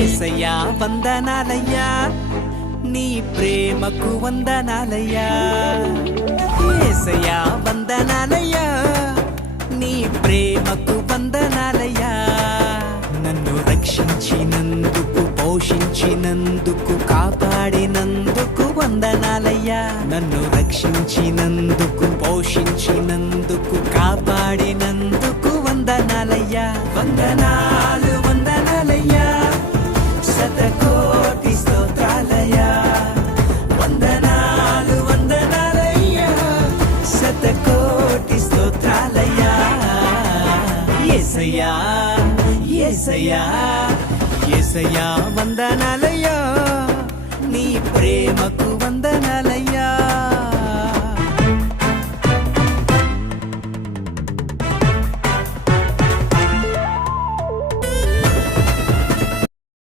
యేసయ్యా వందనాలయ్యా నీ ప్రేమకు వందనాలయ్యా యేసయ్యా వందనాలయ్యా నీ ప్రేమకు వందనాలయ్యా నన్ను రక్షించినందుకు పోషించినందుకు కాపాడినందుకు వందనాలయ్యా నన్ను రక్షించినందుకు పోషించినందుకు కాపాడినందుకు వందనాలయ్యా వందనాలు వందనాలయ్యా శతకోటి స్తోత్రాలయ్యా వందనాలు వందనాలయ్యా శతకోటి స్తోత్రాలయ్యా యేసయ్యా యేసయ్యా యేసయ్యా వందనాలయ్యా నీ ప్రేమకు వందనాలు